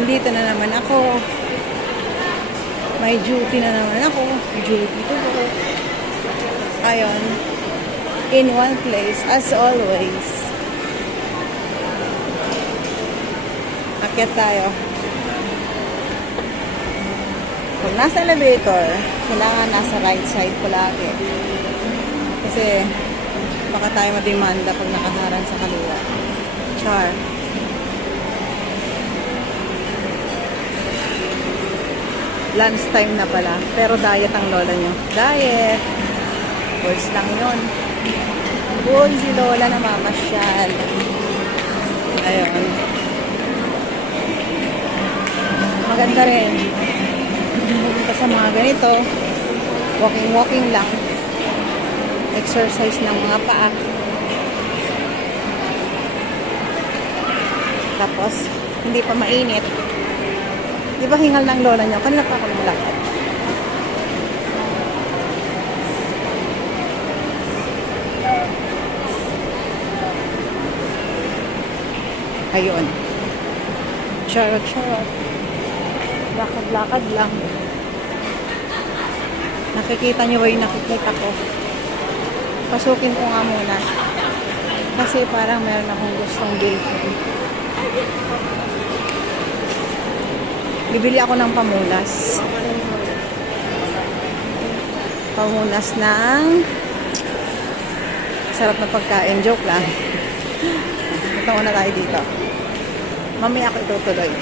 andito na naman ako. May duty na naman ako. Duty to go. Ayun. In one place, as always. Akyat tayo. Pag nasa elevator, kailangan nasa right side ko lagi. Kasi, baka tayo mademanda pag nakaharang sa kaliwa. Char. Lunch time na pala. Pero diet ang lola nyo. Diet! Words lang yun. Uy, si lola na mamasyal. Ayun. Maganda rin. Pumunta sa mga ganito. Walking lang. Exercise ng mga paa. Tapos, hindi pa mainit. Di ba hingal ng lola nyo? Kanina pa ako lumalakad. Ayun. Charot. Lakad lang. Nakikita nyo ba yung nakikita ko? Pasukin ko nga muna. Kasi parang meron akong gustong bilhin. Bibili ako ng pamunas. Pamunas ng sarap na pagkain. Joke lang. Ito muna tayo dito. Mamaya ako itutuloy.